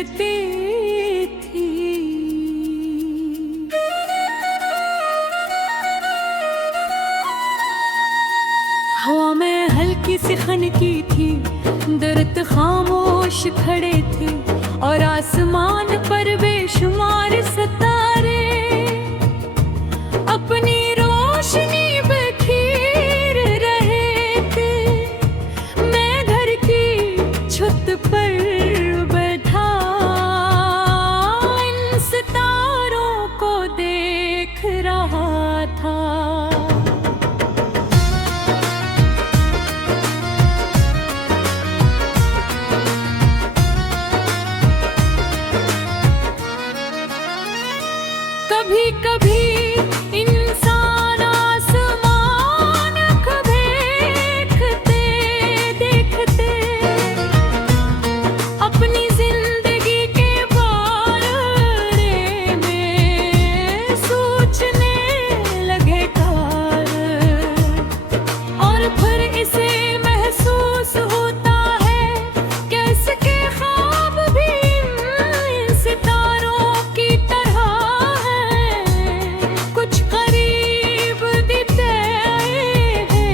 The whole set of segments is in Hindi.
चलती थी। हवा में हल्की सी खनकी थी, दरख्त खामोश खड़े थे और आसमान पर बेशुमार सितारे अपनी रोशनी बिखेर रहे थे। मैं घर की छत पर बैठा इन सितारों को देख रहा था। कभी कभी इंसान आसमान को देखते देखते अपनी जिंदगी के बारे में सोचने लगे और फिर इसे महसूस होता है कैसे के ख्वाब भी इन सितारों की तरह कुछ करीब दिखते हैं,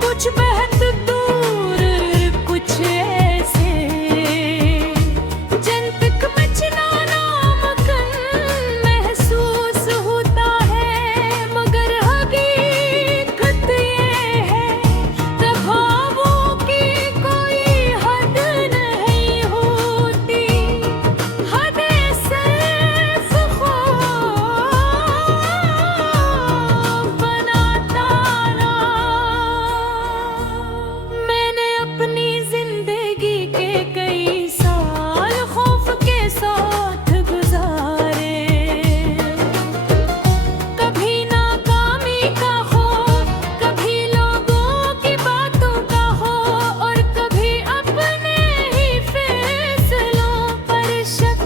कुछ बहुत दूर, कुछ ऐसे जन्नत में जाना मुमकिन महसूस होता है। मगर हकीकत ये है ख्वाबों की कोई हद नहीं होती। हद सिर्फ बनाता ना। मैंने अपनी जिंदगी के कई साल खौफ के साथ गुजारे। कभी नाकामी का खौफ, कभी लोगों की बातों का हो और कभी अपने ही फैसलों पर शक।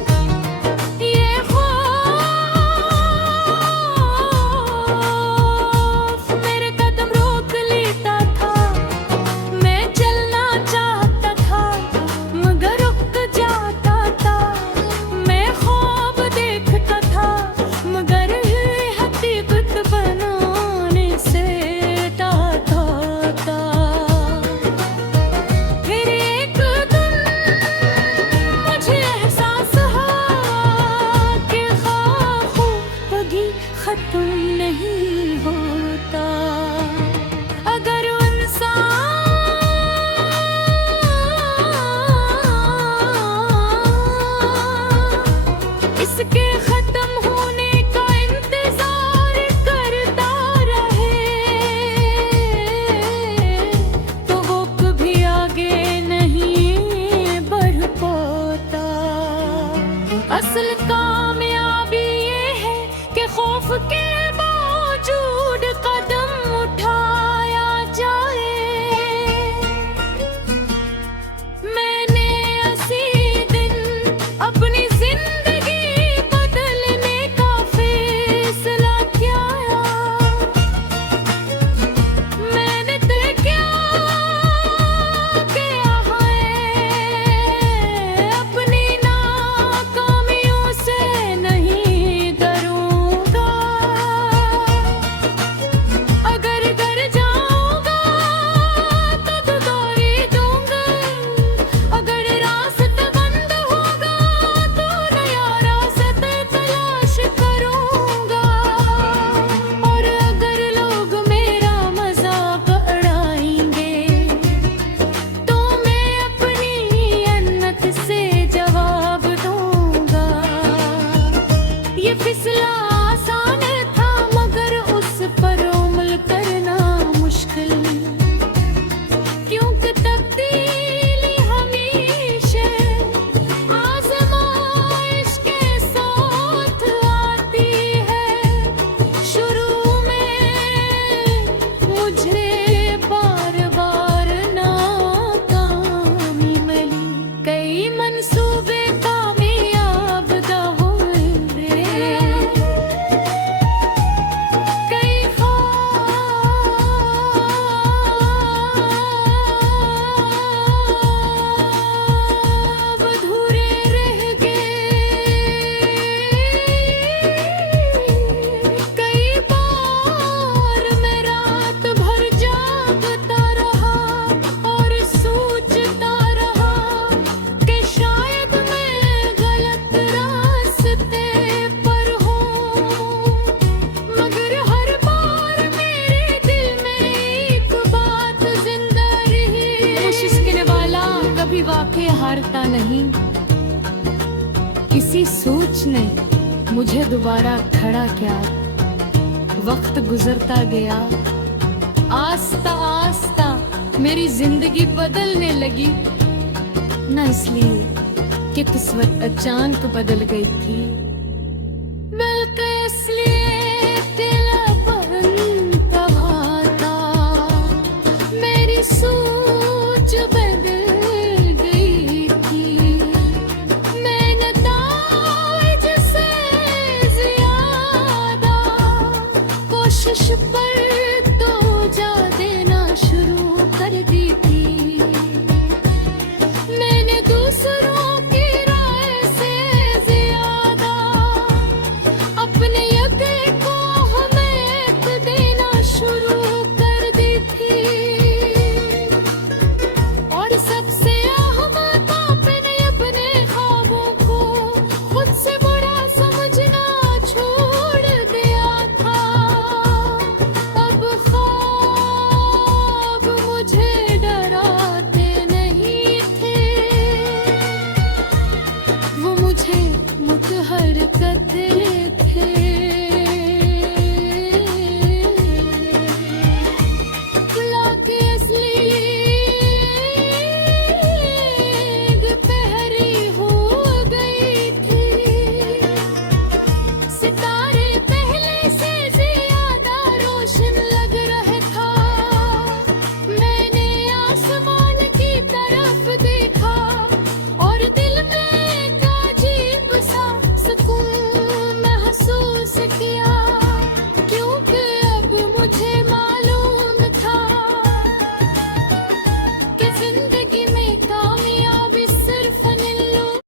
ये खौफ मेरे कदम रोक लेता था। मैं चलना चाहता था मगर रुक जाता था। मैं ख्वाब देखता था मगर हकीकत बनाने से डांटता था। फिर एक दिन मुझे एहसास हुआ कि ख्वाब कभी खत्म नहीं होता। अगर इंसान इसके खत्म होने का इंतजार करता रहे तो वो कभी आगे नहीं बढ़ पाता। असल कामयाबी ये है कि खौफ के बावजूद कदम उठाया जाए। मैंने उसी दिन अपनी जिंदगी बदलने का फैसला किया। मैंने तय किया है अपनी नाकामियों से नहीं डरूंगा। अगर डर जाऊंगा तो दुआरी दूंगा। अगर रास्ता बंद होगा तो नया रास्ता तलाश करूंगा। और अगर लोग मेरा मजाक उड़ाएंगे तो मैं अपनी अन्नत से जवाब दूंगा। ये फिसला आसान था मगर उस पर अमल करना मुश्किल। क्योंकि तब्दीली हमेशा आज़माइश के साथ आती है। शुरू में मुझे बार बार नाकामी मिली। कई मंसूबे कामयाब दा हुए रे। कई ख्वाब किसी सोच ने मुझे दोबारा खड़ा किया। वक्त गुजरता गया, आस्ता आस्ता मेरी जिंदगी बदलने लगी। न इसलिए कि किस्मत अचानक बदल गई थी, बल्कि इसलिए दिलपन तबाता मेरी सोच बदल गई थी। मैंने ताज से ज्यादा कोशिश